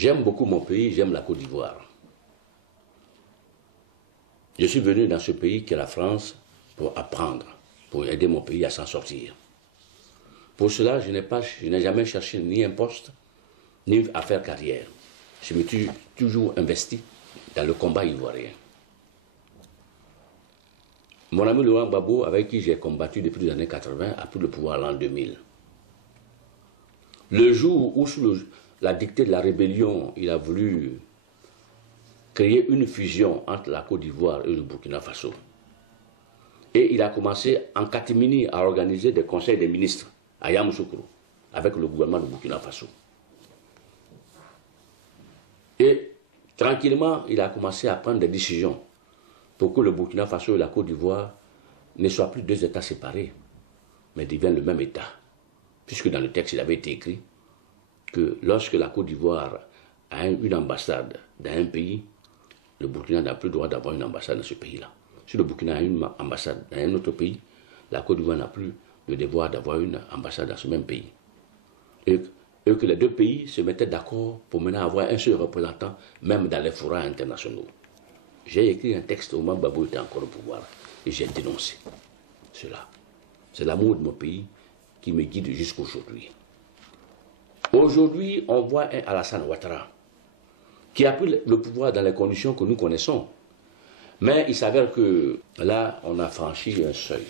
J'aime beaucoup mon pays, j'aime la Côte d'Ivoire. Je suis venu dans ce pays qu'est la France pour apprendre, pour aider mon pays à s'en sortir. Pour cela, je n'ai jamais cherché ni un poste, ni à faire carrière. Je me suis toujours investi dans le combat ivoirien. Mon ami Laurent Gbagbo, avec qui j'ai combattu depuis les années 80, a pris le pouvoir l'an 2000. Le jour où, sous la dictée de la rébellion, il a voulu créer une fusion entre la Côte d'Ivoire et le Burkina Faso. Et il a commencé en catimini à organiser des conseils des ministres à Yamoussoukro, avec le gouvernement du Burkina Faso. Et tranquillement, il a commencé à prendre des décisions pour que le Burkina Faso et la Côte d'Ivoire ne soient plus deux États séparés, mais deviennent le même État. Puisque dans le texte, il avait été écrit que lorsque la Côte d'Ivoire a une ambassade dans un pays, le Burkina n'a plus le droit d'avoir une ambassade dans ce pays-là. Si le Burkina a une ambassade dans un autre pays, la Côte d'Ivoire n'a plus le devoir d'avoir une ambassade dans ce même pays. Et que les deux pays se mettaient d'accord pour maintenant avoir un seul représentant, même dans les forats internationaux. J'ai écrit un texte au moment où Gbagbo était encore au pouvoir et j'ai dénoncé cela. C'est l'amour de mon pays qui me guide jusqu'aujourd'hui. Aujourd'hui, on voit un Alassane Ouattara qui a pris le pouvoir dans les conditions que nous connaissons. Mais il s'avère que là, on a franchi un seuil.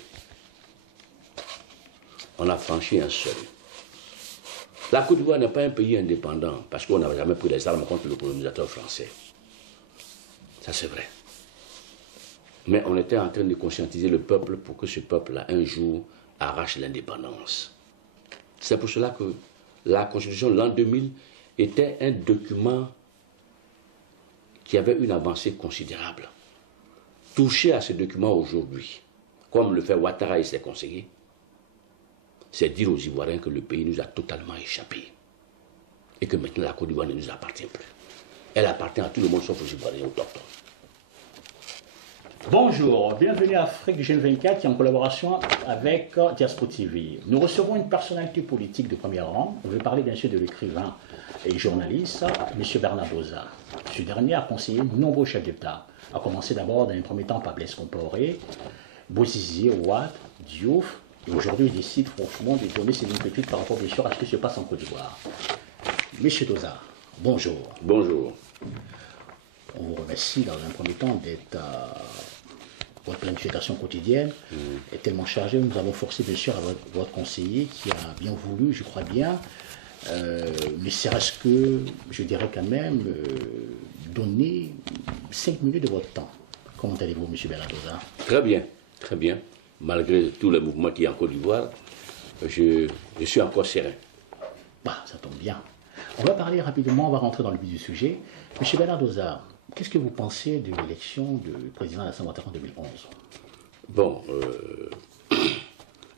On a franchi un seuil. La Côte d'Ivoire n'est pas un pays indépendant parce qu'on n'avait jamais pris les armes contre le colonisateur français. Ça, c'est vrai. Mais on était en train de conscientiser le peuple pour que ce peuple-là, un jour, arrache l'indépendance. C'est pour cela que la Constitution de l'an 2000 était un document qui avait une avancée considérable. Toucher à ce document aujourd'hui, comme le fait Ouattara et ses conseillers, c'est dire aux Ivoiriens que le pays nous a totalement échappé et que maintenant la Côte d'Ivoire ne nous appartient plus. Elle appartient à tout le monde sauf aux Ivoiriens autochtones. Bonjour, bienvenue à Afrique du Jeune 24 qui est en collaboration avec Diaspora TV. Nous recevons une personnalité politique de premier rang. On veut parler bien sûr de l'écrivain et journaliste, M. Bernard Bozza. Ce dernier a conseillé de nombreux chefs d'État, à commencer d'abord dans un premier temps par Blaise Compaoré, Bozizé, Ouad, Diouf, et aujourd'hui il décide franchement de donner ses inquiétudes par rapport bien sûr à ce qui se passe en Côte d'Ivoire. M. Bozza, bonjour. Bonjour. On vous remercie dans un premier temps d'être... votre planification quotidienne est tellement chargée. Nous avons forcé bien sûr à votre conseiller qui a bien voulu, je crois bien, mais serait-ce que, je dirais quand même, donner 5 minutes de votre temps. Comment allez-vous, M. Bernard Bozza? Très bien, très bien. Malgré tous les mouvements qu'il y a en Côte d'Ivoire, je suis encore serein. Bah, ça tombe bien. On va parler rapidement, on va rentrer dans le vif du sujet. M. Bernard Bozza, qu'est-ce que vous pensez de l'élection du président Alassane Ouattara en 2011? Bon,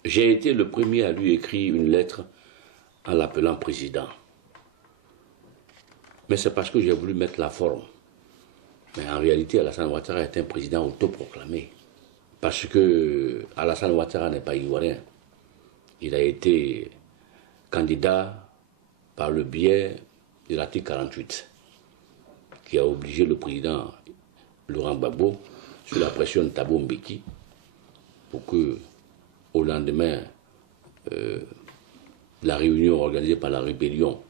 j'ai été le premier à lui écrire une lettre en l'appelant président. Mais c'est parce que j'ai voulu mettre la forme. Mais en réalité, Alassane Ouattara est un président autoproclamé. Parce que Alassane Ouattara n'est pas ivoirien. Il a été candidat par le biais de l'article 48. Qui a obligé le président Laurent Gbagbo, sous la pression de Thabo Mbeki, pour que, au lendemain de la réunion organisée par la rébellion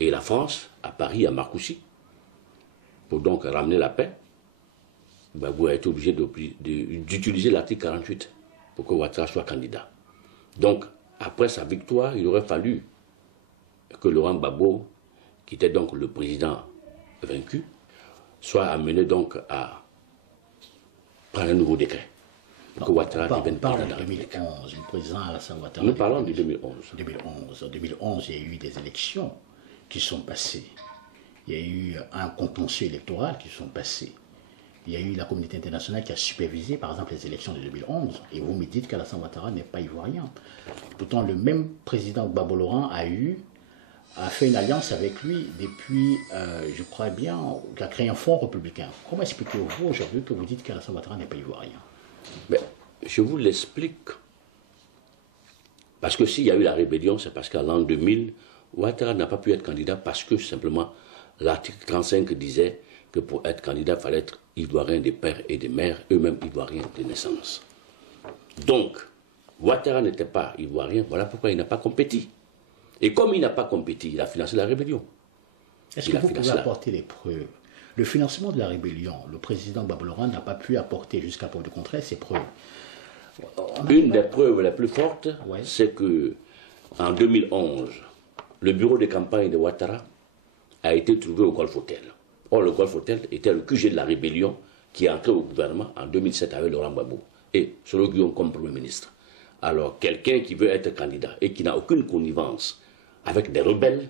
et la France, à Paris, à Marcoussis, pour donc ramener la paix, Gbagbo a été obligé d'utiliser l'article 48 pour que Ouattara soit candidat. Donc, après sa victoire, il aurait fallu que Laurent Gbagbo, qui était donc le président vaincu, soit amené donc à prendre un nouveau décret. Pour que Ouattara devienne président de 2011, le président Alassane Ouattara. Nous parlons de 2011. 2011. En 2011, il y a eu des élections qui sont passées. Il y a eu un contentieux électoral qui sont passés. Il y a eu la communauté internationale qui a supervisé, par exemple, les élections de 2011. Et vous me dites qu'Alassane Ouattara n'est pas ivoirien. Pourtant, le même président Gbagbo Laurent a fait une alliance avec lui depuis, je crois bien, qui a créé un fonds républicain. Comment expliquez-vous aujourd'hui que vous dites qu'Alassane Ouattara n'est pas ivoirien? Ben, je vous l'explique. Parce que s'il y a eu la rébellion, c'est parce qu'en l'an 2000, Ouattara n'a pas pu être candidat parce que simplement l'article 35 disait que pour être candidat, il fallait être ivoirien des pères et des mères, eux-mêmes ivoiriens de naissance. Donc, Ouattara n'était pas ivoirien, voilà pourquoi il n'a pas compéti. Et comme il n'a pas compéti, il a financé la rébellion. Est-ce que vous pouvez apporter les preuves? Le financement de la rébellion, le président Gbagbo Laurent n'a pas pu apporter jusqu'à preuve du contraire ces preuves. Une des preuves les plus fortes, c'est que en 2011, le bureau de campagne de Ouattara a été trouvé au Golf Hotel. Or, le Golf Hotel était le QG de la rébellion qui est entré au gouvernement en 2007 avec Laurent Gbagbo et Solo Guillaume comme Premier ministre. Alors, quelqu'un qui veut être candidat et qui n'a aucune connivence avec des rebelles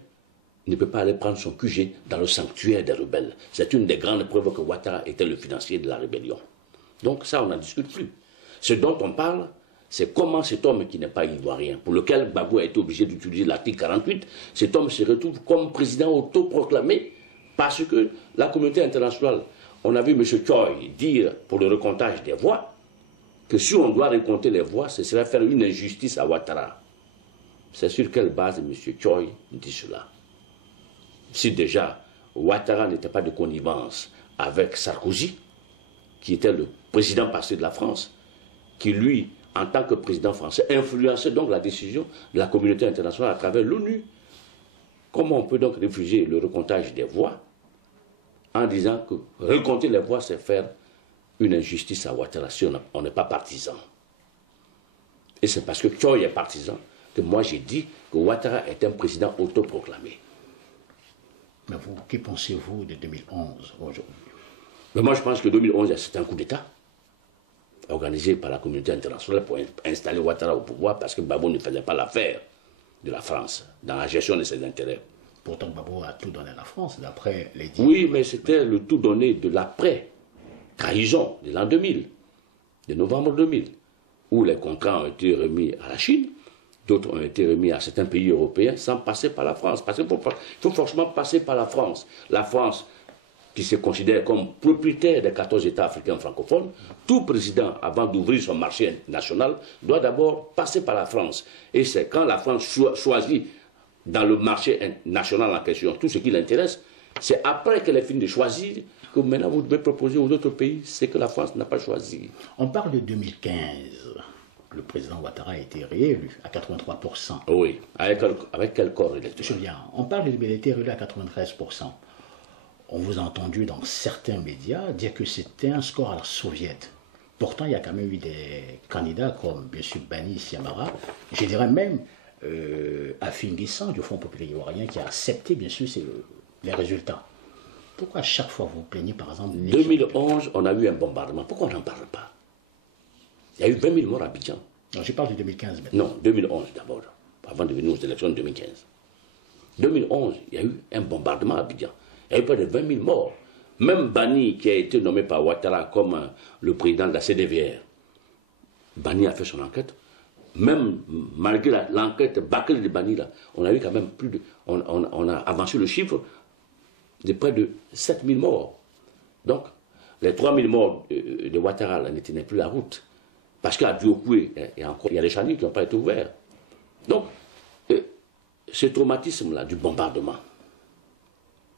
ne peut pas aller prendre son QG dans le sanctuaire des rebelles. C'est une des grandes preuves que Ouattara était le financier de la rébellion. Donc ça, on n'en discute plus. Ce dont on parle, c'est comment cet homme qui n'est pas ivoirien, pour lequel Gbagbo a été obligé d'utiliser l'article 48, cet homme se retrouve comme président autoproclamé parce que la communauté internationale, on a vu M. Choi dire pour le recomptage des voix que si on doit recompter les voix, ce serait faire une injustice à Ouattara. C'est sur quelle base M. Choi dit cela? Si déjà Ouattara n'était pas de connivence avec Sarkozy, qui était le président passé de la France, qui lui, en tant que président français, influençait donc la décision de la communauté internationale à travers l'ONU. Comment on peut donc réfugier le recomptage des voix en disant que recompter les voix, c'est faire une injustice à Ouattara si on n'est pas partisan? Et c'est parce que Choi est partisan que moi j'ai dit que Ouattara est un président autoproclamé. Mais vous, que pensez-vous de 2011 aujourd'hui? Mais moi je pense que 2011, c'est un coup d'État organisé par la communauté internationale pour installer Ouattara au pouvoir parce que Gbagbo ne faisait pas l'affaire de la France dans la gestion de ses intérêts. Pourtant, Gbagbo a tout donné à la France, d'après les dires. Oui, mais c'était le tout donné de l'après-trahison de l'an 2000, de novembre 2000, où les contrats ont été remis à la Chine, d'autres ont été remis à certains pays européens sans passer par la France. Parce qu'il faut forcément passer par la France. La France, qui se considère comme propriétaire des 14 États africains francophones, tout président, avant d'ouvrir son marché national, doit d'abord passer par la France. Et c'est quand la France choisit dans le marché national en question tout ce qui l'intéresse, c'est après qu'elle est finie de choisir que maintenant vous devez proposer aux autres pays ce que la France n'a pas choisi. On parle de 2015. Le président Ouattara a été réélu à 83%. Oui, avec quel corps électoral? Julien, on parle de été réélu à 93%. On vous a entendu dans certains médias dire que c'était un score à la soviète. Pourtant, il y a quand même eu des candidats comme bien sûr Bani Siamara, je dirais même Afin Guissan du Front populaire ivoirien qui a accepté bien sûr les résultats. Pourquoi à chaque fois vous plaignez par exemple 2011, on a eu un bombardement. Pourquoi on n'en parle pas? Il y a eu 20 000 morts à Abidjan. Non, je parle de 2015 maintenant. Non, 2011 d'abord, avant de venir aux élections de 2015. 2011, il y a eu un bombardement à Abidjan. Il y a eu près de 20 000 morts. Même Bani, qui a été nommé par Ouattara comme le président de la CDVR, Bani a fait son enquête. Même malgré l'enquête bâclée de Bani, là, on a eu quand même on a avancé le chiffre de près de 7 000 morts. Donc, les 3 000 morts de Ouattara ne tenaient plus la route. Parce qu'à Diokoué, il y a des chantiers qui n'ont pas été ouverts. Donc, ce traumatisme-là du bombardement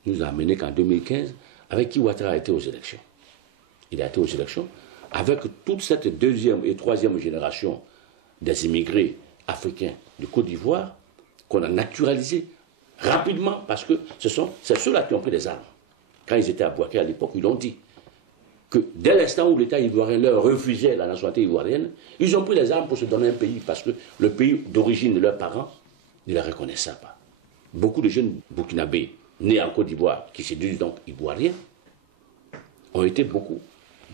nous a amené qu'en 2015, avec qui Ouattara a été aux élections. Il a été aux élections avec toute cette deuxième et troisième génération des immigrés africains de Côte d'Ivoire qu'on a naturalisés rapidement parce que c'est ceux-là qui ont pris des armes. Quand ils étaient à Bouaké à l'époque, ils l'ont dit. Que dès l'instant où l'État ivoirien leur refusait la nationalité ivoirienne, ils ont pris les armes pour se donner un pays parce que le pays d'origine de leurs parents ne les reconnaissait pas. Beaucoup de jeunes burkinabés nés en Côte d'Ivoire, qui se disent donc ivoiriens, ont été beaucoup.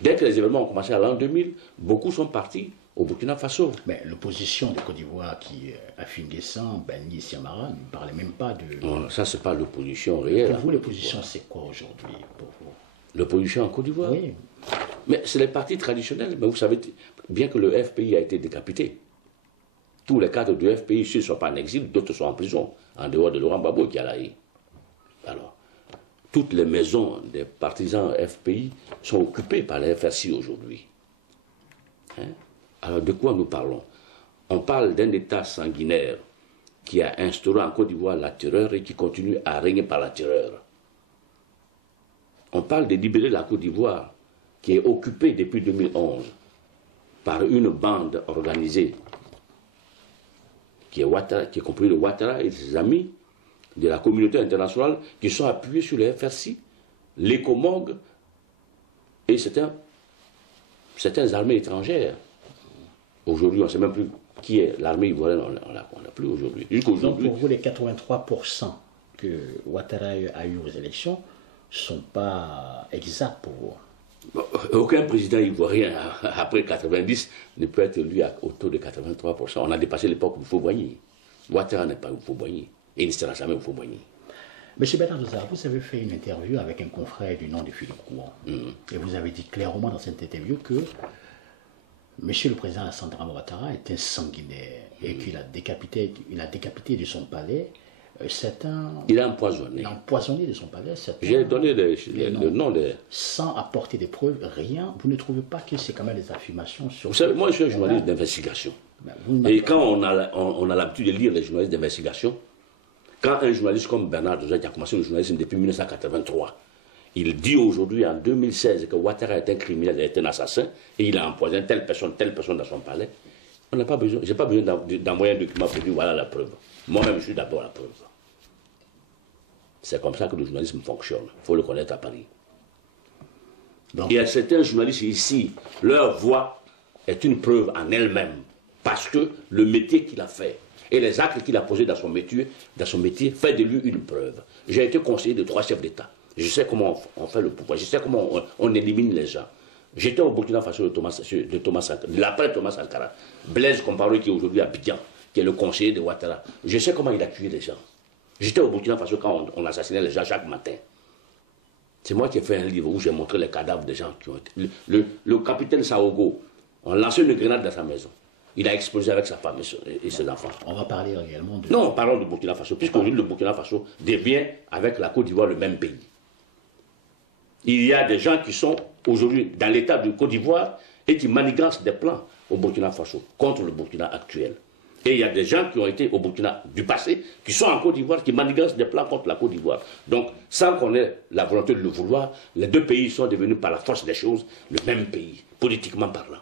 Dès que les événements ont commencé à l'an 2000, beaucoup sont partis au Burkina Faso. Mais l'opposition de Côte d'Ivoire qui a Afin Guissan, Bani Siamara, ne parlait même pas de... Non, ça, c'est pas l'opposition réelle. Pour vous, l'opposition, c'est quoi aujourd'hui pour vous? L'opposition en Côte d'Ivoire? Oui. Mais c'est les partis traditionnels. Mais vous savez bien que le FPI a été décapité. Tous les cadres du FPI, ceux ne sont pas en exil, d'autres sont en prison, en dehors de Laurent Gbagbo qui a la haie. Alors, toutes les maisons des partisans FPI sont occupées par les FRC aujourd'hui. Hein? Alors, de quoi nous parlons? On parle d'un État sanguinaire qui a instauré en Côte d'Ivoire la terreur et qui continue à régner par la terreur. on parle de libérer la Côte d'Ivoire, qui est occupée depuis 2011 par une bande organisée, qui est compris de Ouattara et ses amis de la communauté internationale, qui sont appuyés sur le FRC, l'ECOMOG et certaines armées étrangères. Aujourd'hui, on ne sait même plus qui est l'armée ivoirienne, on n'a plus aujourd'hui. Donc pour vous, les 83% que Ouattara a eu aux élections ne sont pas exacts pour vous? Aucun président ivoirien après 90 ne peut être élu au taux de 83%. On a dépassé l'époque où Houphouët-Boigny. Ouattara n'est pas Houphouët-Boigny. Et il ne sera jamais Houphouët-Boigny. Monsieur Bernard Doza, vous avez fait une interview avec un confrère du nom de Philippe Kouan. Et vous avez dit clairement dans cette interview que Monsieur le Président Alassane Ouattara est un sanguinaire et qu'il a décapité de son palais certains... Il a empoisonné. Il a empoisonné de son palais certains... J'ai donné le nom des... Sans apporter des preuves, rien. Vous ne trouvez pas que c'est quand même des affirmations sur... Vous savez, moi je suis un journaliste d'investigation. Et quand on a l'habitude de lire les journalistes d'investigation, quand un journaliste comme Bernard Doza, qui a commencé le journalisme depuis 1983, il dit aujourd'hui, en 2016, que Ouattara est un criminel, est un assassin, et il a empoisonné telle personne dans son palais, on n'a pas besoin, j'ai pas besoin d'envoyer un document pour dire voilà la preuve. Moi-même, je suis d'abord la preuve. C'est comme ça que le journalisme fonctionne. Il faut le connaître à Paris. Donc, il y a certains journalistes ici, leur voix est une preuve en elle-même, parce que le métier qu'il a fait et les actes qu'il a posés dans son métier fait de lui une preuve. J'ai été conseiller de 3 chefs d'État. Je sais comment on fait le pouvoir, je sais comment on élimine les gens. J'étais au Burkina Faso de l'après Thomas Sankara, Blaise Compaoré qui est aujourd'hui à Abidjan, qui est le conseiller de Ouattara. Je sais comment il a tué les gens. J'étais au Burkina Faso quand on assassinait les gens chaque matin. C'est moi qui ai fait un livre où j'ai montré les cadavres des gens qui ont été... Le capitaine Saogo, on lançait une grenade dans sa maison. Il a explosé avec sa femme et ses enfants. On va parler également de... Non, parlons du Burkina Faso, puisqu'aujourd'hui le Burkina Faso devient avec la Côte d'Ivoire le même pays. Il y a des gens qui sont aujourd'hui dans l'état de Côte d'Ivoire et qui manigancent des plans au Burkina Faso contre le Burkina actuel. Et il y a des gens qui ont été au Burkina du passé, qui sont en Côte d'Ivoire, qui manigancent des plans contre la Côte d'Ivoire. Donc, sans qu'on ait la volonté de le vouloir, les deux pays sont devenus par la force des choses le même pays, politiquement parlant.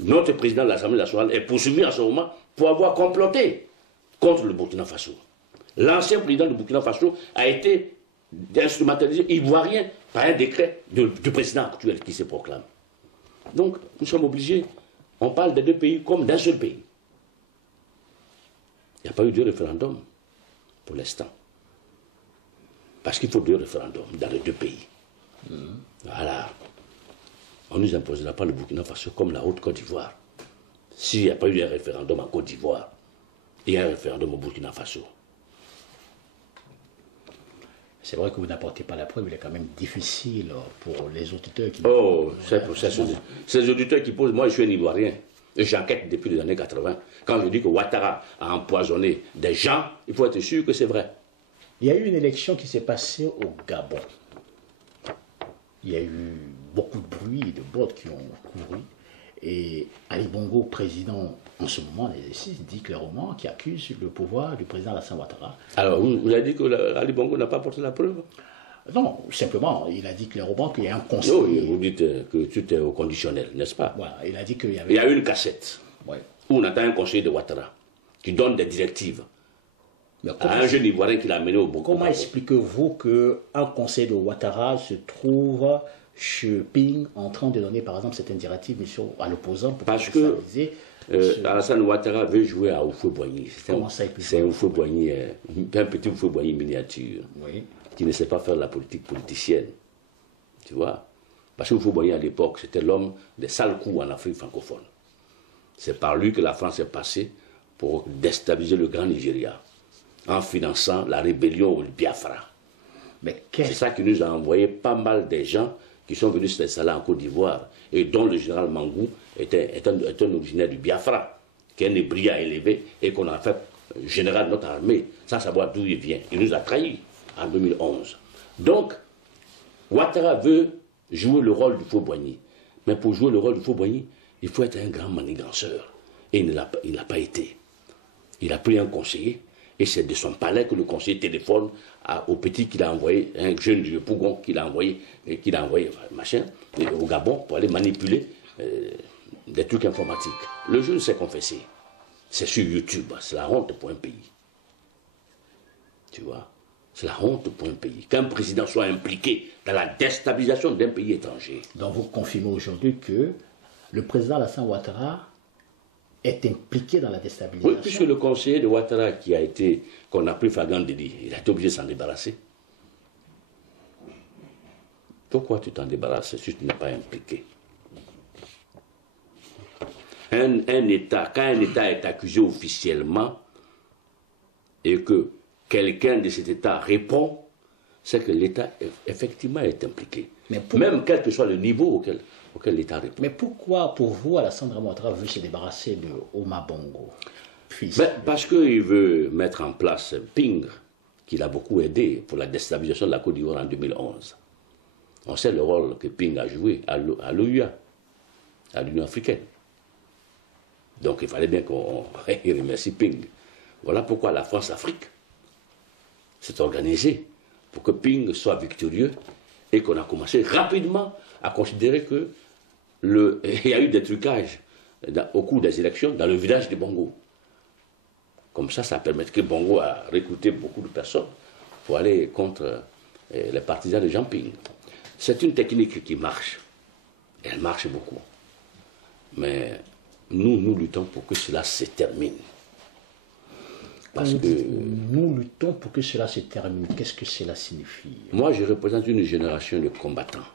Notre président de l'Assemblée nationale est poursuivi en ce moment pour avoir comploté contre le Burkina Faso. L'ancien président du Burkina Faso a été instrumentalisé ivoirien par un décret du président actuel qui se proclame. Donc, nous sommes obligés, on parle des deux pays comme d'un seul pays. Il n'y a pas eu de référendum pour l'instant. Parce qu'il faut 2 référendums dans les 2 pays. Voilà. On ne nous imposera pas le Burkina Faso comme la Haute-Côte d'Ivoire. S'il n'y a pas eu de référendum en Côte d'Ivoire, il y a un référendum au Burkina Faso. C'est vrai que vous n'apportez pas la preuve, il est quand même difficile pour les auditeurs qui... Oh, ces auditeurs qui posent, moi je suis un Ivoirien, et j'enquête depuis les années 80. Quand je dis que Ouattara a empoisonné des gens, il faut être sûr que c'est vrai. Il y a eu une élection qui s'est passée au Gabon. Il y a eu beaucoup de bruit et de bottes qui ont couru. Et Ali Bongo, président en ce moment l'exercice, dit clairement qu'il accuse le pouvoir du président Alassane Ouattara. Alors, vous avez dit que Ali Bongo n'a pas apporté la preuve? Non, simplement, il a dit clairement qu'il y a un conseil. Oui, vous dites que tout est au conditionnel, n'est-ce pas? Voilà, il a dit qu'il y avait... Il y a une cassette ouais. où on attend un conseiller de Ouattara qui donne des directives à un jeune Ivoirien qu'il a amené au Burkina. Comment expliquez-vous qu'un conseiller de Ouattara se trouve chez Ping en train de donner par exemple certaines directives à l'opposant pour parce que Alassane Ouattara veut jouer à Houphouët-Boigny. C'est un Houphouët-Boigny, un petit Houphouët-Boigny miniature, oui, qui ne sait pas faire la politique politicienne. Tu vois? Parce que Houphouët-Boigny à l'époque, c'était l'homme des sales coups en Afrique francophone. C'est par lui que la France est passée pour déstabiliser le Grand Nigeria, en finançant la rébellion au Biafra. C'est ça qui nous a envoyé pas mal de gens qui sont venus s'installer en Côte d'Ivoire, et dont le général Mangou est un originaire du Biafra, qui est un nébria élevé, et qu'on a fait général de notre armée, sans savoir d'où il vient. Il nous a trahis en 2011. Donc, Ouattara veut jouer le rôle du Houphouët-Boigny. Mais pour jouer le rôle du Houphouët-Boigny, il faut être un grand maniganceur. Et il ne l'a pas été. Il a pris un conseiller, Et c'est de son palais que le conseiller téléphone au petit qu'il a envoyé, un jeune vieux Pougon qu'il a envoyé, machin, au Gabon pour aller manipuler des trucs informatiques. Le jeune s'est confessé. C'est sur YouTube, c'est la honte pour un pays. Tu vois, c'est la honte pour un pays. Qu'un président soit impliqué dans la déstabilisation d'un pays étranger. Donc vous confirmez aujourd'hui que le président Alassane Ouattara est impliqué dans la déstabilisation. Oui, puisque le conseiller de Ouattara qu'on a pris Fagan Deli, il a été obligé de s'en débarrasser. Pourquoi tu t'en débarrasses si tu n'es pas impliqué? Quand un État est accusé officiellement et que quelqu'un de cet État répond, c'est que l'État effectivement est impliqué. Même quel que soit le niveau auquel l'État répond. Mais pourquoi, pour vous, Alassane Ouattara veut se débarrasser de Omar Bongo, fils? Parce qu'il veut mettre en place Ping, qui l'a beaucoup aidé pour la déstabilisation de la Côte d'Ivoire en 2011. On sait le rôle que Ping a joué à l'OUA, à l'Union africaine. Donc il fallait bien qu'on remercie Ping. Voilà pourquoi la France-Afrique s'est organisée pour que Ping soit victorieux et qu'on a commencé rapidement à considérer qu'il y a eu des trucages au cours des élections dans le village de Bongo. Comme ça permet que Bongo a recruté beaucoup de personnes pour aller contre les partisans de Jean Ping. C'est une technique qui marche. Elle marche beaucoup. Mais nous luttons pour que cela se termine. Parce que nous luttons pour que cela se termine. Qu'est-ce que cela signifie? Moi, je représente une génération de combattants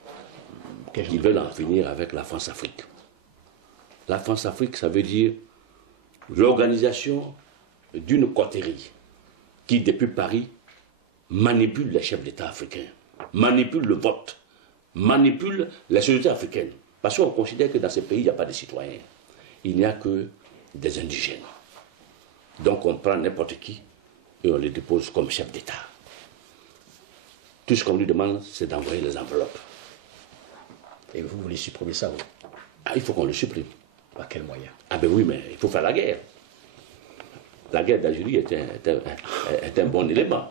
qui veulent en finir avec la France-Afrique. La France-Afrique, ça veut dire l'organisation d'une coterie qui, depuis Paris, manipule les chefs d'État africains, manipule le vote, manipule les sociétés africaines. Parce qu'on considère que dans ces pays, il n'y a pas de citoyens. Il n'y a que des indigènes. Donc on prend n'importe qui et on les dépose comme chef d'État. Tout ce qu'on lui demande, c'est d'envoyer les enveloppes. Et vous voulez supprimer ça, vous? Il faut qu'on le supprime. Par quel moyen? Ben oui, mais il faut faire la guerre. La guerre d'Algérie est un bon élément.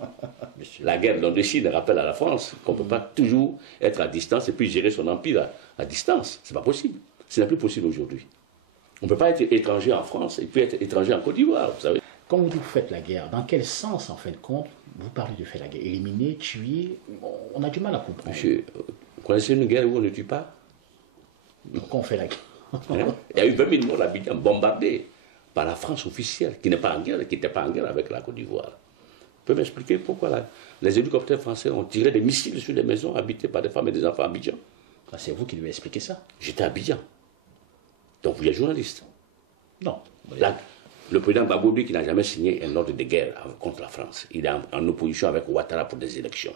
La guerre d'Indochine rappelle à la France qu'on ne peut pas toujours être à distance et puis gérer son empire à distance. Ce n'est pas possible. Ce n'est plus possible aujourd'hui. On ne peut pas être étranger en France et puis être étranger en Côte d'Ivoire, vous savez. Quand vous dites que vous faites la guerre, dans quel sens, en fin de compte, vous parlez de faire la guerre? Éliminer, tuer, on a du mal à comprendre. Monsieur, vous connaissez une guerre où on ne tue pas? Pourquoi on fait la guerre? Il y a eu 20 000 morts d'habitants bombardés par la France officielle, qui n'est pas en guerre, qui n'était pas en guerre avec la Côte d'Ivoire. Vous pouvez m'expliquer pourquoi les hélicoptères français ont tiré des missiles sur des maisons habitées par des femmes et des enfants à Abidjan? C'est vous qui lui avez expliqué ça? J'étais à Abidjan. Donc vous êtes journaliste. Non. Le président Gbagbo, qui n'a jamais signé un ordre de guerre contre la France, il est en opposition avec Ouattara pour des élections.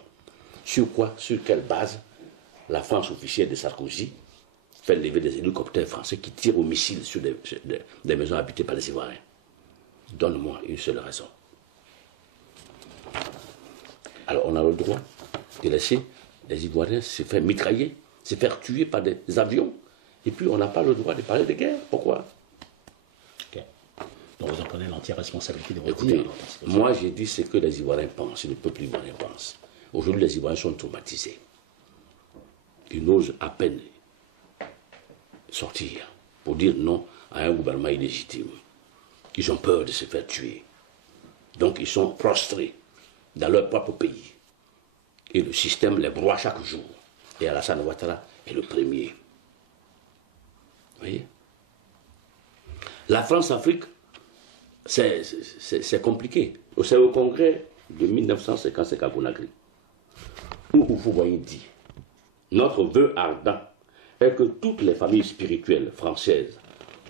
Sur quoi, sur quelle base la France officielle de Sarkozy fait lever des hélicoptères français qui tirent aux missiles sur des maisons habitées par les Ivoiriens? Donne-moi une seule raison. Alors on a le droit de laisser les Ivoiriens se faire mitrailler, se faire tuer par des avions, et puis on n'a pas le droit de parler de guerre. Pourquoi? Donc vous en prenez l'entière responsabilité de votre Écoutez, moi j'ai dit ce que les Ivoiriens pensent, le peuple ivoirien pense. Aujourd'hui, les Ivoiriens sont traumatisés. Ils n'osent à peine sortir pour dire non à un gouvernement illégitime. Ils ont peur de se faire tuer. Donc ils sont prostrés dans leur propre pays. Et le système les broie chaque jour. Et Alassane Ouattara est le premier. Vous voyez? La France-Afrique, c'est compliqué. C'est au congrès de 1955 à Conakry, où Houphouët-Boigny dit: notre vœu ardent est que toutes les familles spirituelles françaises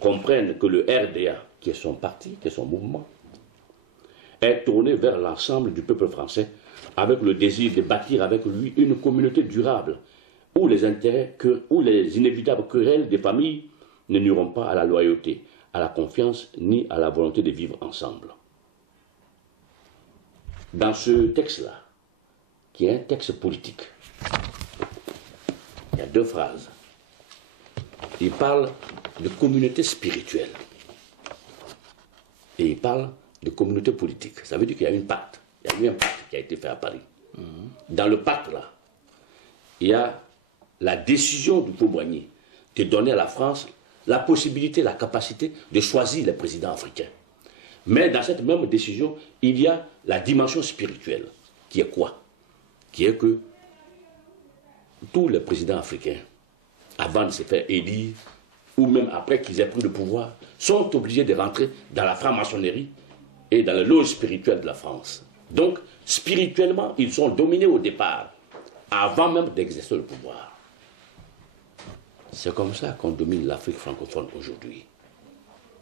comprennent que le RDA, qui est son parti, qui est son mouvement, est tourné vers l'ensemble du peuple français avec le désir de bâtir avec lui une communauté durable où les intérêts, où les inévitables querelles des familles ne nuiront pas à la loyauté, à la confiance, ni à la volonté de vivre ensemble. Dans ce texte-là, qui est un texte politique, il y a deux phrases. Il parle de communauté spirituelle et il parle de communauté politique. Ça veut dire qu'il y a une pacte. Il y a eu un pacte qui a été fait à Paris. Dans le pacte-là, il y a la décision du Houphouët-Boigny de donner à la France la possibilité, la capacité de choisir les présidents africains. Mais dans cette même décision, il y a la dimension spirituelle, qui est quoi? Qui est que tous les présidents africains, avant de se faire élire, ou même après qu'ils aient pris le pouvoir, sont obligés de rentrer dans la franc-maçonnerie et dans la loge spirituelle de la France. Donc, spirituellement, ils sont dominés au départ, avant même d'exercer le pouvoir. C'est comme ça qu'on domine l'Afrique francophone aujourd'hui.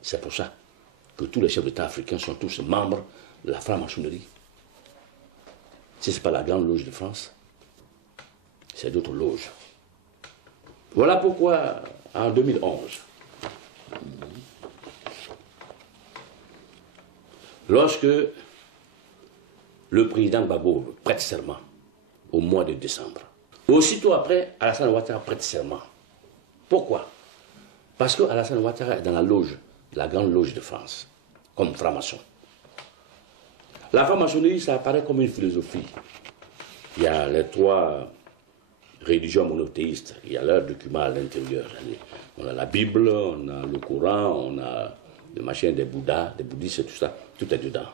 C'est pour ça que tous les chefs d'État africains sont tous membres de la franc-maçonnerie. Si ce n'est pas la Grande Loge de France, c'est d'autres loges. Voilà pourquoi, en 2011, lorsque le président Gbagbo prête serment au mois de décembre, aussitôt après, Alassane Ouattara prête serment. Pourquoi? Parce que Alassane Ouattara est dans la loge, la Grande Loge de France, comme franc-maçon. La franc-maçonnerie, ça apparaît comme une philosophie. Il y a les trois religions monothéistes, il y a leurs documents à l'intérieur. On a la Bible, on a le Coran, on a le machin des Bouddhas, des bouddhistes et tout ça, tout est dedans.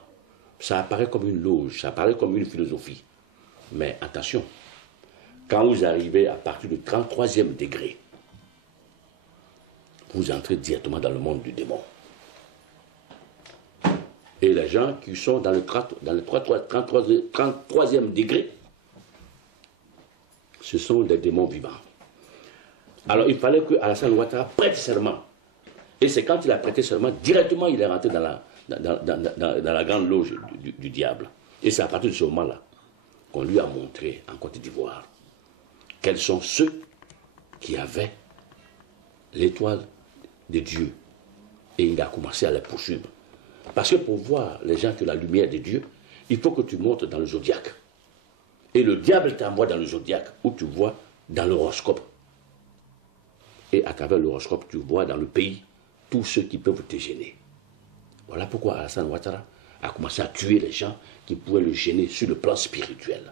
Ça apparaît comme une loge, ça apparaît comme une philosophie. Mais attention, quand vous arrivez à partir du 33e degré, vous entrez directement dans le monde du démon. Et les gens qui sont dans le 33e degré, ce sont des démons vivants. Alors il fallait que Alassane Ouattara prête serment. Et c'est quand il a prêté serment, directement il est rentré dans la grande loge du diable. Et c'est à partir de ce moment-là qu'on lui a montré en Côte d'Ivoire quels sont ceux qui avaient l'étoile de Dieu. Et il a commencé à les poursuivre. Parce que pour voir les gens qui ont la lumière de Dieu, il faut que tu montes dans le zodiaque. Et le diable t'envoie dans le zodiaque, où tu vois dans l'horoscope. Et à travers l'horoscope, tu vois dans le pays tous ceux qui peuvent te gêner. Voilà pourquoi Alassane Ouattara a commencé à tuer les gens qui pouvaient le gêner sur le plan spirituel.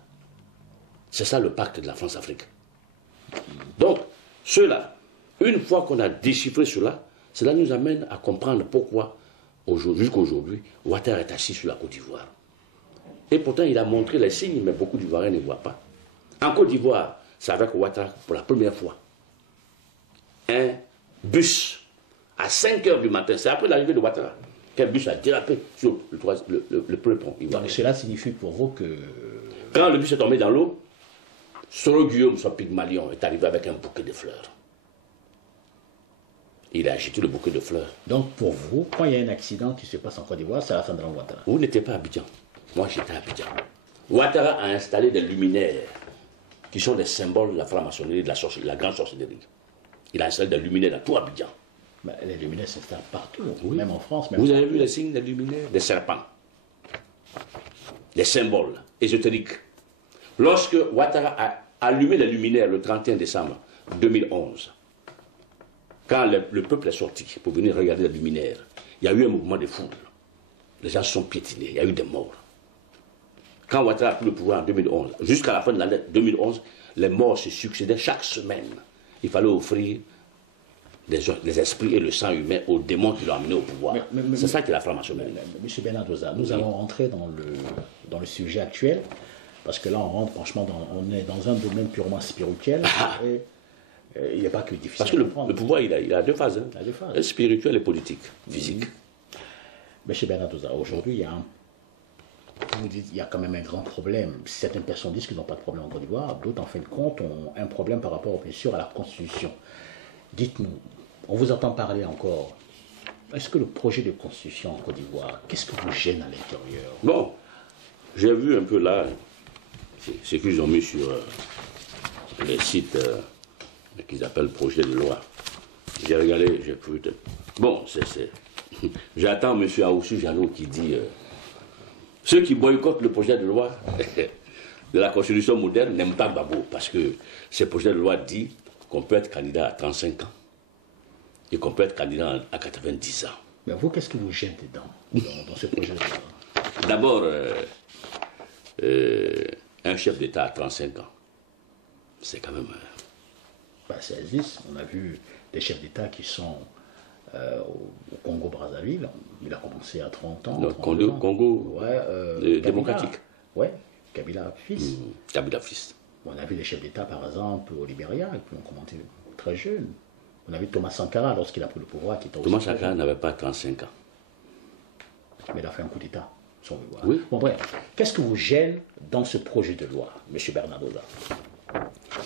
C'est ça le pacte de la France-Afrique. Donc, cela, une fois qu'on a déchiffré cela, cela nous amène à comprendre pourquoi, jusqu'à aujourd'hui, Ouattara est assis sur la Côte d'Ivoire. Et pourtant, il a montré les signes, mais beaucoup d'Ivoiriens ne voient pas. En Côte d'Ivoire, c'est avec Ouattara pour la première fois. Un bus à 5 h du matin, c'est après l'arrivée de Ouattara, qu'un bus a dérapé sur le premier pont ivoirien. Donc cela signifie pour vous que... Quand le bus est tombé dans l'eau, Soro Guillaume, son Pygmalion, est arrivé avec un bouquet de fleurs. Il a agité le bouquet de fleurs. Donc pour vous, quand il y a un accident qui se passe en Côte d'Ivoire, c'est Alassane Ouattara. Vous n'étiez pas à Abidjan. Moi, j'étais à Abidjan. Ouattara a installé des luminaires qui sont des symboles de la franc-maçonnerie, de la grande sorcellerie. Il a installé des luminaires dans tout Abidjan. Ben, les luminaires s'installent partout, oui. Même en France. Même vous avez vu les signes des luminaires? Des serpents. Des symboles ésotériques. Lorsque Ouattara a allumé les luminaires le 31 décembre 2011, quand le peuple est sorti pour venir regarder les luminaires, il y a eu un mouvement de foule. Les gens se sont piétinés, il y a eu des morts. Quand Ouattara a pris le pouvoir en 2011, jusqu'à la fin de l'année 2011, les morts se succédaient chaque semaine. Il fallait offrir des esprits et le sang humain aux démons qui l'ont amené au pouvoir. C'est ça qui est la franc-maçonnerie. Monsieur Bernard-Doza, nous allons rentrer dans le sujet actuel, parce que là on rentre franchement, on est dans un domaine purement spirituel. Et, il n'est pas que difficile. Parce que le pouvoir, il a deux phases. Hein. Il a deux phases. Spirituel et politique, physique. Monsieur Bernard-Doza, aujourd'hui, vous dites il y a quand même un grand problème. Certaines personnes disent qu'ils n'ont pas de problème en Côte d'Ivoire, d'autres, en fin de compte, ont un problème par rapport, bien sûr, à la Constitution. Dites-nous, on vous entend parler encore. Est-ce que le projet de Constitution en Côte d'Ivoire, qu'est-ce que vous gêne à l'intérieur? Bon, j'ai vu un peu là ce qu'ils ont mis sur les sites qu'ils appellent projet de loi. J'ai regardé, j'ai pu... Bon, j'attends M. Aoussou Jano qui dit... ceux qui boycottent le projet de loi de la Constitution moderne n'aiment pas Gbagbo, parce que ce projet de loi dit qu'on peut être candidat à 35 ans et qu'on peut être candidat à 90 ans. Mais vous, qu'est-ce qui vous gêne dans ce projet de loi? D'abord, un chef d'État à 35 ans, c'est quand même... Ça existe. On a vu des chefs d'État qui sont au Congo-Brazzaville. Il a commencé à 30 ans. Le Congo démocratique. Oui, Kabila fils. Kabila fils. On a vu des chefs d'État, par exemple, au Libéria, qui ont commencé très jeunes. On a vu Thomas Sankara lorsqu'il a pris le pouvoir. Thomas Sankara n'avait pas 35 ans. Mais il a fait un coup d'État. Oui. Bon, bref, qu'est-ce que vous gêne dans ce projet de loi, M. Bernardosa?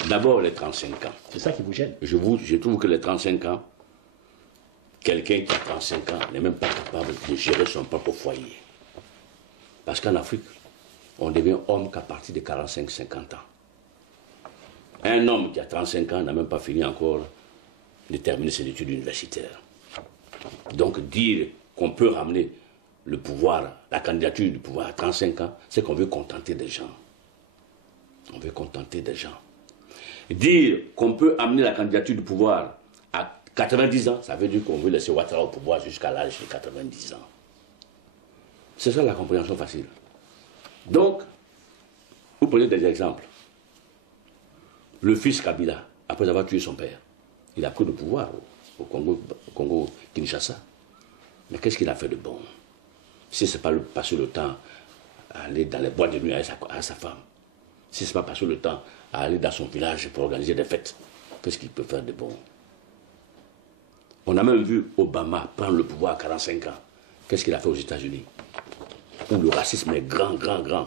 D'abord, les 35 ans. C'est ça qui vous gêne? Je trouve que les 35 ans, quelqu'un qui a 35 ans n'est même pas capable de gérer son propre foyer. Parce qu'en Afrique, on devient homme qu'à partir de 45-50 ans. Un homme qui a 35 ans n'a même pas fini encore de terminer ses études universitaires. Donc dire qu'on peut ramener le pouvoir, la candidature du pouvoir à 35 ans, c'est qu'on veut contenter des gens. On veut contenter des gens. Dire qu'on peut amener la candidature du pouvoir à 90 ans, ça veut dire qu'on veut laisser Ouattara au pouvoir jusqu'à l'âge de 90 ans. C'est ça la compréhension facile. Donc, vous prenez des exemples. Le fils Kabila, après avoir tué son père, il a pris le pouvoir au Congo-Kinshasa. Mais qu'est-ce qu'il a fait de bon? Si ce n'est pas passer le temps à aller dans les boîtes de nuit avec sa femme, si ce n'est pas passer le temps à aller dans son village pour organiser des fêtes, qu'est-ce qu'il peut faire de bon? On a même vu Obama prendre le pouvoir à 45 ans. Qu'est-ce qu'il a fait aux États-Unis? Où le racisme est grand.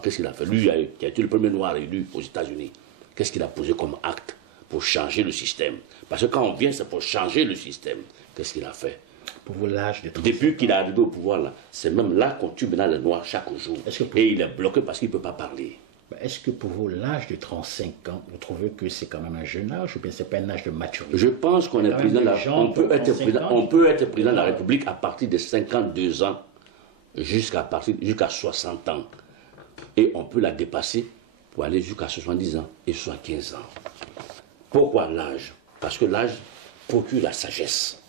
Qu'est-ce qu'il a fait? Lui qui a été le premier noir élu aux États-Unis. Qu'est-ce qu'il a posé comme acte pour changer le système? Parce que quand on vient, c'est pour changer le système. Qu'est-ce qu'il a fait? Pour vous, l'âge de 35 ans. Depuis qu'il est arrivé au pouvoir, là, c'est même là qu'on tue maintenant les Noirs chaque jour. Et il est bloqué parce qu'il ne peut pas parler. Est-ce que pour vous, l'âge de 35 ans, vous trouvez que c'est quand même un jeune âge ou bien c'est pas un âge de maturité? Je pense qu'on est président on peut être président de la République à partir de 52 ans jusqu'à 60 ans. Et on peut la dépasser pour aller jusqu'à 70 ans et 75 ans. Pourquoi l'âge? Parce que l'âge procure la sagesse.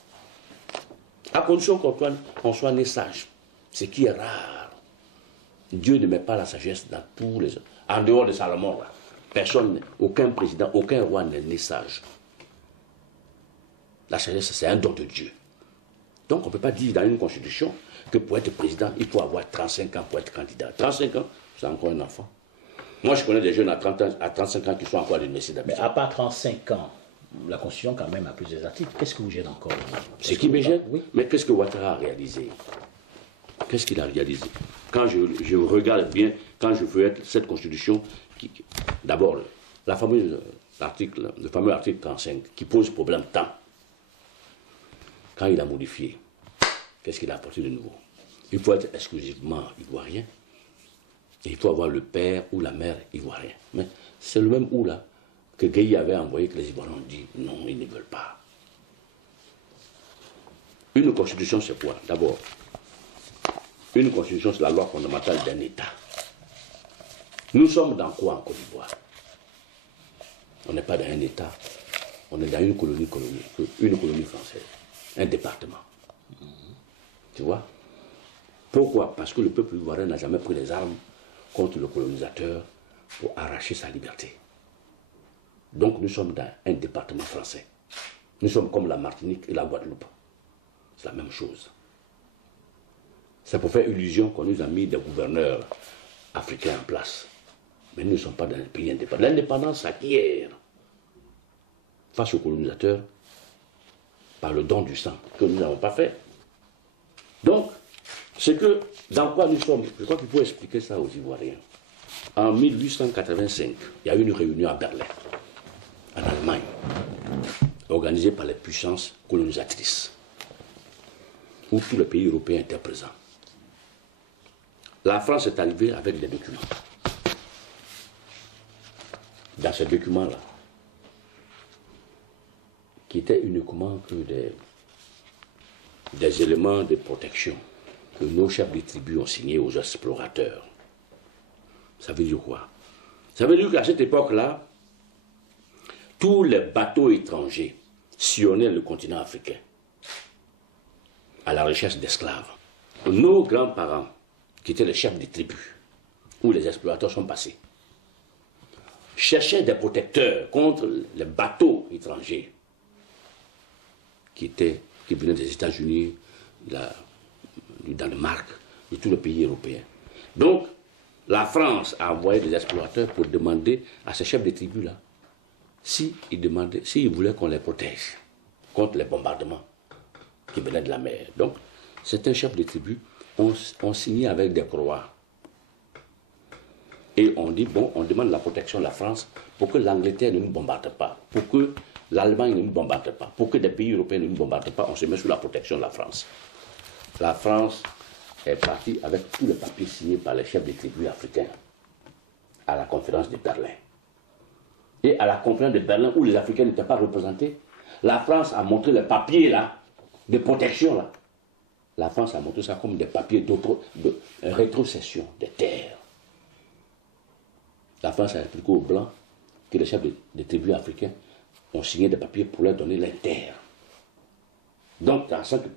À condition qu'on soit né sage, ce qui est rare. Dieu ne met pas la sagesse dans tous les... En dehors de Salomon, là, personne, aucun président, aucun roi n'est né sage. La sagesse, c'est un don de Dieu. Donc on ne peut pas dire dans une constitution que pour être président, il faut avoir 35 ans pour être candidat. 35 ans, c'est encore un enfant. Moi, je connais des jeunes à 35 ans qui sont encore à l'université d'Abidjan. Mais à part 35 ans, la Constitution quand même a plusieurs articles. Qu'est-ce que vous gêne encore? Ce qui me gêne? Oui. Mais qu'est-ce que Ouattara a réalisé? Qu'est-ce qu'il a réalisé? Quand je regarde bien, quand je fais cette Constitution, d'abord, le fameux article 35 qui pose problème tant, quand il a modifié, qu'est-ce qu'il a apporté de nouveau? Il faut être exclusivement ivoirien. Et il faut avoir le père ou la mère ivoirien. Mais c'est le même ou là que Gueye avait envoyé que les Ivoiriens ont dit non, ils ne veulent pas. Une constitution, c'est quoi? D'abord, une constitution, c'est la loi fondamentale d'un État. Nous sommes dans quoi en Côte d'Ivoire? On n'est pas dans un État, on est dans une colonie française, un département. Tu vois? Pourquoi? Parce que le peuple ivoirien n'a jamais pris les armes contre le colonisateur pour arracher sa liberté. Donc nous sommes dans un département français. Nous sommes comme la Martinique et la Guadeloupe. C'est la même chose. C'est pour faire illusion qu'on nous a mis des gouverneurs africains en place. Mais nous ne sommes pas dans un pays indépendant. L'indépendance s'acquiert face aux colonisateurs par le don du sang que nous n'avons pas fait. Donc, c'est que dans quoi nous sommes, je crois qu'il faut expliquer ça aux Ivoiriens. En 1885, il y a eu une réunion à Berlin, en Allemagne, organisée par les puissances colonisatrices, où tous les pays européens étaient présents. La France est arrivée avec des documents. Dans ces documents-là, qui étaient uniquement que des éléments de protection que nos chefs de tribus ont signés aux explorateurs. Ça veut dire quoi? Ça veut dire qu'à cette époque-là, tous les bateaux étrangers sillonnaient le continent africain à la recherche d'esclaves. Nos grands-parents, qui étaient les chefs des tribus, où les explorateurs sont passés, cherchaient des protecteurs contre les bateaux étrangers qui venaient des États-Unis, du Danemark, de tous les pays européens. Donc, la France a envoyé des explorateurs pour demander à ces chefs de tribus-là s'ils voulaient qu'on les protège contre les bombardements qui venaient de la mer. Donc, certains chefs de tribus ont signé avec des croix. Et on dit, bon, on demande la protection de la France pour que l'Angleterre ne nous bombarde pas, pour que l'Allemagne ne nous bombarde pas, pour que des pays européens ne nous bombardent pas, on se met sous la protection de la France. La France est partie avec tous les papiers signés par les chefs des tribus africains à la conférence de Berlin. Et à la conférence de Berlin, où les Africains n'étaient pas représentés, la France a montré les papiers là, de protection là. La France a montré ça comme des papiers de rétrocession des terres. La France a expliqué aux Blancs que les chefs des tribus africains ont signé des papiers pour leur donner les terres. Donc,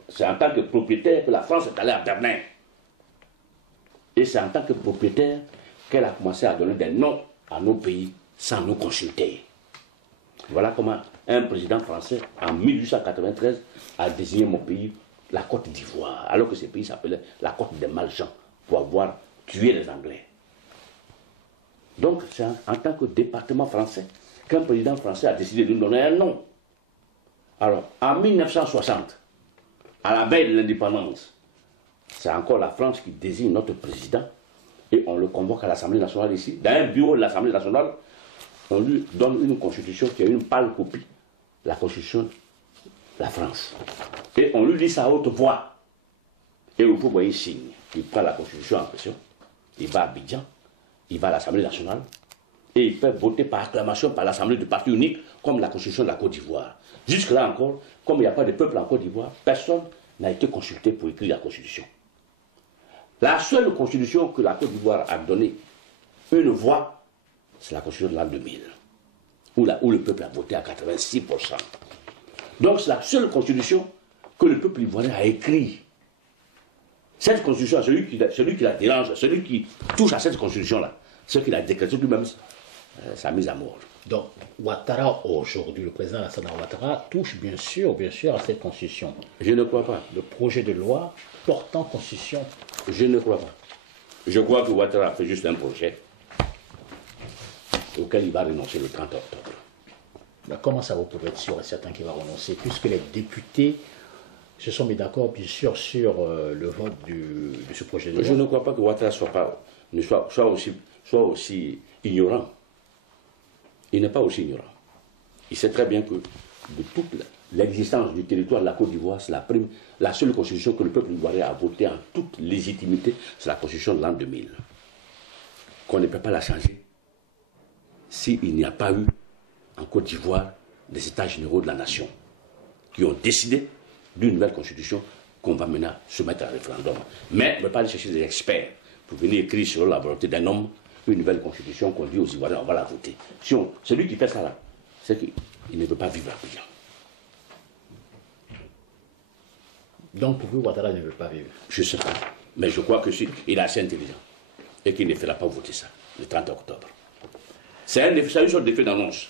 c'est en tant que propriétaire que la France est allée à Berlin. Et c'est en tant que propriétaire qu'elle a commencé à donner des noms à nos pays sans nous consulter. Voilà comment un président français, en 1893, a désigné mon pays la Côte d'Ivoire, alors que ce pays s'appelait la Côte des Maljean, pour avoir tué les Anglais. Donc, c'est en tant que département français qu'un président français a décidé de nous donner un nom. Alors, en 1960, à la veille de l'indépendance, c'est encore la France qui désigne notre président et on le convoque à l'Assemblée nationale ici. Dans un bureau de l'Assemblée nationale, on lui donne une constitution qui a une pâle copie, la constitution de la France. Et on lui dit ça à haute voix. Et vous voyez, il signe. Il prend la constitution en question, il va à Abidjan, il va à l'Assemblée nationale et il fait voter par acclamation par l'Assemblée du parti unique comme la constitution de la Côte d'Ivoire. Jusque-là encore, comme il n'y a pas de peuple en Côte d'Ivoire, personne n'a été consulté pour écrire la constitution. La seule constitution que la Côte d'Ivoire a donnée une voix, c'est la constitution de l'an 2000, où le peuple a voté à 86%. Donc c'est la seule constitution que le peuple ivoirien a écrite. Cette constitution, celui qui la dérange, celui qui touche à cette constitution-là, ce qu'il a décrété lui-même, sa mise à mort. Donc, Ouattara, aujourd'hui, le président Alassane Ouattara, touche bien sûr à cette constitution. Je ne crois pas. Le projet de loi portant constitution. Je ne crois pas. Je crois que Ouattara a fait juste un projet auquel il va renoncer le 30 octobre. Mais comment ça vous pouvez être sûr et certain qu'il va renoncer, puisque les députés se sont mis d'accord, bien sûr, sur le vote de ce projet de loi. Je ne crois pas que Ouattara soit aussi ignorant. Il n'est pas aussi ignorant. Il sait très bien que de toute l'existence du territoire de la Côte d'Ivoire, c'est la seule constitution que le peuple ivoirien a votée en toute légitimité, c'est la constitution de l'an 2000. Qu'on ne peut pas la changer s'il n'y a pas eu en Côte d'Ivoire des États généraux de la nation qui ont décidé d'une nouvelle constitution qu'on va maintenant soumettre à référendum. Mais on ne peut pas aller chercher des experts pour venir écrire sur la volonté d'un homme une nouvelle constitution qu'on dit aux Ivoiriens, on va la voter. Celui qui fait ça là, c'est qu'il ne veut pas vivre à Abidjan. Donc pour vous, Ouattara ne veut pas vivre? Je ne sais pas. Mais je crois que il est assez intelligent et qu'il ne fera pas voter ça le 30 octobre. C'est une sorte d'effet d'annonce.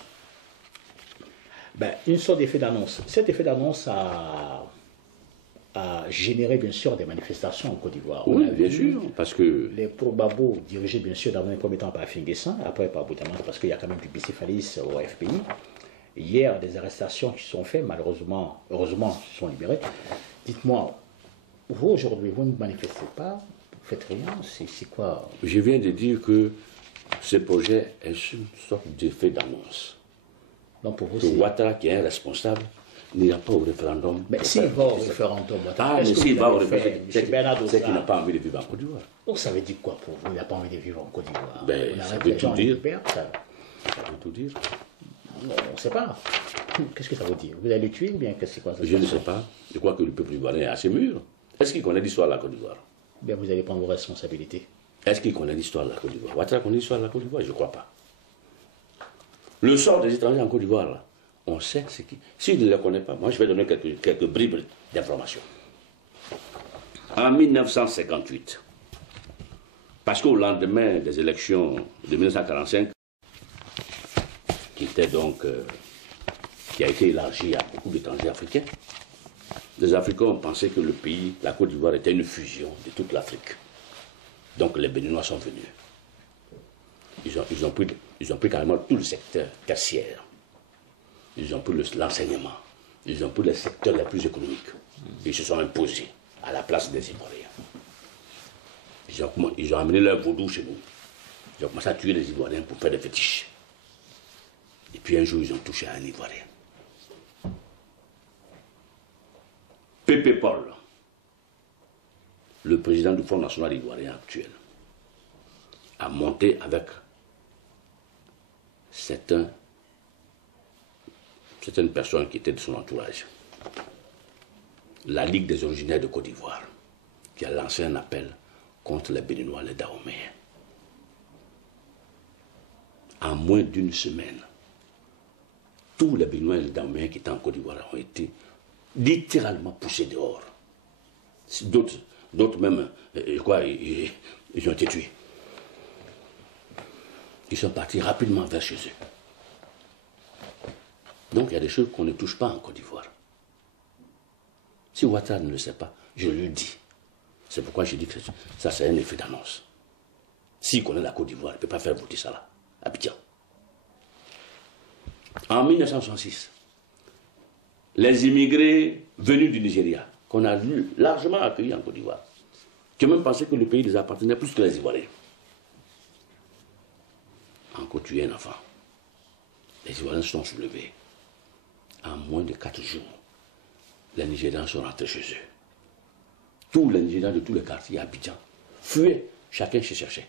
Une sorte d'effet d'annonce. Cet effet d'annonce a généré bien sûr des manifestations en Côte d'Ivoire. Oui, bien sûr, parce que... Les pro-Babo dirigés bien sûr dans un premier temps par Finguessan, après par Boutaman, parce qu'il y a quand même du bicéphalisme au FPI. Hier, des arrestations qui sont faites, malheureusement, heureusement, se sont libérées. Dites-moi, vous aujourd'hui, vous ne manifestez pas, vous ne faites rien, c'est quoi? Je viens de dire que ce projet est une sorte d'effet d'annonce. Donc pour vous, que Ouattara, qui est un responsable, n'ira pas au référendum. Mais s'il va au référendum, mais s'il va au référendum, c'est qu'il n'a pas envie de vivre en Côte d'Ivoire. Donc ça veut dire quoi pour vous? Il n'a pas envie de vivre en Côte d'Ivoire? Ça veut tout dire. Ça veut tout dire. Non, on ne sait pas. Qu'est-ce que ça veut dire? Vous allez le tuer ou bien qu'est-ce que c'est quoi ça? Je ne sais pas. Je crois que le peuple ivoirien est assez mûr. Est-ce qu'il connaît l'histoire de la Côte d'Ivoire? Bien, vous allez prendre vos responsabilités. Est-ce qu'il connaît l'histoire de la Côte d'Ivoire? Ouattara connaît l'histoire de la Côte d'Ivoire? Je ne crois pas. Le sort des étrangers en Côte d'Ivoire, là, on sait ce qui... S'il ne le connaît pas, moi je vais donner quelques bribes d'informations. en 1958. Parce qu'au lendemain des élections de 1945, qui était donc, qui a été élargie à beaucoup d'étrangers africains, les Africains ont pensé que le pays, la Côte d'Ivoire, était une fusion de toute l'Afrique. Donc les Béninois sont venus. Ils ont pris carrément tout le secteur tertiaire. Ils ont pris l'enseignement. Ils ont pris les secteurs les plus économiques. Ils se sont imposés à la place des Ivoiriens. Ils ont amené leur vaudou chez nous. Ils ont commencé à tuer les Ivoiriens pour faire des fétiches. Et puis un jour, ils ont touché à un Ivoirien. Pépé Paul, le président du Front National Ivoirien actuel, a monté avec certaines personnes qui étaient de son entourage la Ligue des originaires de Côte d'Ivoire, qui a lancé un appel contre les Béninois, les Dahoméens. En moins d'une semaine, tous les Béninois et les Dahoméens qui étaient en Côte d'Ivoire ont été littéralement poussés dehors. D'autres même, ils ont été tués. Ils sont partis rapidement vers chez eux. Donc il y a des choses qu'on ne touche pas en Côte d'Ivoire. Si Ouattara ne le sait pas, je lui dis. C'est pourquoi je dis que ça c'est un effet d'annonce. S'il connaît la Côte d'Ivoire, il ne peut pas faire voter ça là, à Abidjan. En 1966, les immigrés venus du Nigeria, qu'on a largement accueillis en Côte d'Ivoire, qui ont même pensé que le pays les appartenait plus que les Ivoiriens, ont encore tué un enfant. Les Ivoiriens se sont soulevés. En moins de 4 jours, les Nigérians sont rentrés chez eux. Tous les Nigérians de tous les quartiers à Abidjan fuyaient, chacun se cherchait.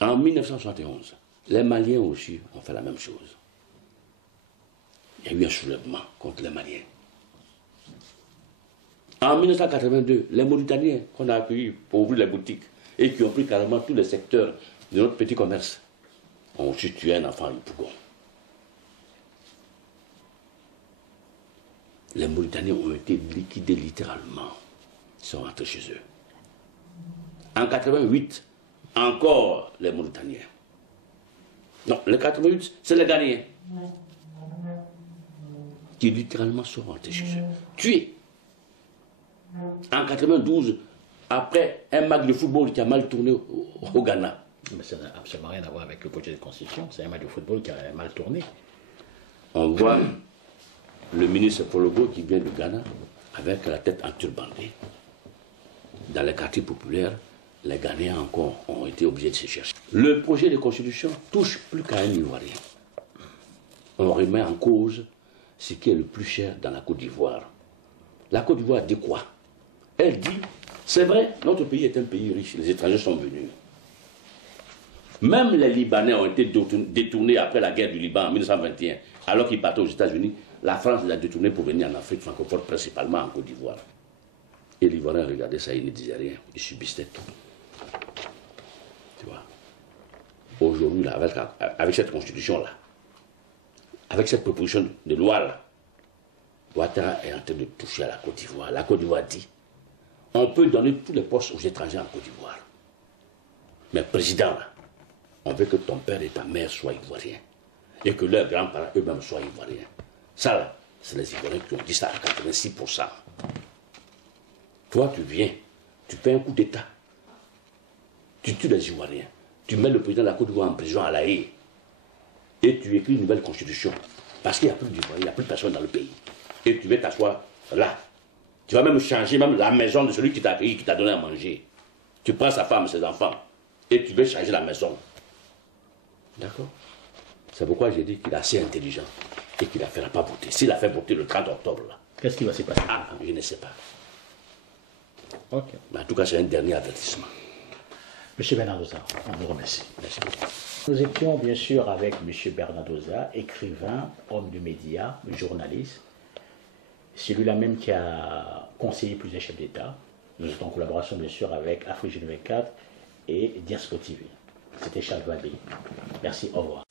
En 1971, les Maliens aussi ont fait la même chose. Il y a eu un soulèvement contre les Maliens. En 1982, les Mauritaniens qu'on a accueillis pour ouvrir les boutiques et qui ont pris carrément tous les secteurs de notre petit commerce ont aussi tué un enfant à Yopougon. Les Mauritaniens ont été liquidés littéralement. Ils sont rentrés chez eux. En 1988, encore les Mauritaniens. Non, les 88, c'est les Ghanéens. Qui littéralement sont rentrés chez eux. Tués. En 92, après un match de football qui a mal tourné au Ghana. Mais ça n'a absolument rien à voir avec le projet de constitution. C'est un match de football qui a mal tourné. On voit le ministre Pologo qui vient du Ghana avec la tête enturbandée. Dans les quartiers populaires, les Ghanéens encore ont été obligés de se chercher. Le projet de constitution touche plus qu'à un Ivoirien. On remet en cause ce qui est le plus cher dans la Côte d'Ivoire. La Côte d'Ivoire dit quoi? Elle dit, c'est vrai, notre pays est un pays riche, les étrangers sont venus. Même les Libanais ont été détournés après la guerre du Liban en 1921, alors qu'ils partaient aux États-Unis. La France les a détournés pour venir en Afrique francophone, principalement en Côte d'Ivoire. Et l'Ivoirien regardait ça, il ne disait rien, il subissait tout. Tu vois. Aujourd'hui, avec cette constitution-là, avec cette proposition de loi-là, Ouattara est en train de toucher à la Côte d'Ivoire. La Côte d'Ivoire dit, on peut donner tous les postes aux étrangers en Côte d'Ivoire. Mais président, là, on veut que ton père et ta mère soient ivoiriens. Et que leurs grands-parents eux-mêmes soient ivoiriens. Ça, là, c'est les Ivoiriens qui ont dit ça à 86%. Toi, tu viens, tu fais un coup d'État. Tu tues les Ivoiriens. Tu mets le président de la Côte d'Ivoire en prison à La Haye. Et tu écris une nouvelle constitution. Parce qu'il n'y a plus d'Ivoiriens, il n'y a plus de personne dans le pays. Et tu vas t'asseoir là. Tu vas même changer même la maison de celui qui t'a accueilli, qui t'a donné à manger. Tu prends sa femme, ses enfants. Et tu veux changer la maison. D'accord? C'est pourquoi j'ai dit qu'il est assez intelligent et qu'il ne la fera pas voter. S'il la fait voter le 30 octobre, là. Qu'est-ce qui va se passer? Ah, je ne sais pas. Ok. Mais en tout cas, c'est un dernier avertissement. Monsieur Bernardoza, on vous remercie. Merci beaucoup. Nous étions bien sûr avec Monsieur Bernardoza, écrivain, homme de médias, journaliste. Celui-là même qui a conseillé plusieurs chefs d'État. Nous étions en collaboration bien sûr avec Afrique 24 et Diaspo TV. C'était Charles Vadé. Merci, au revoir.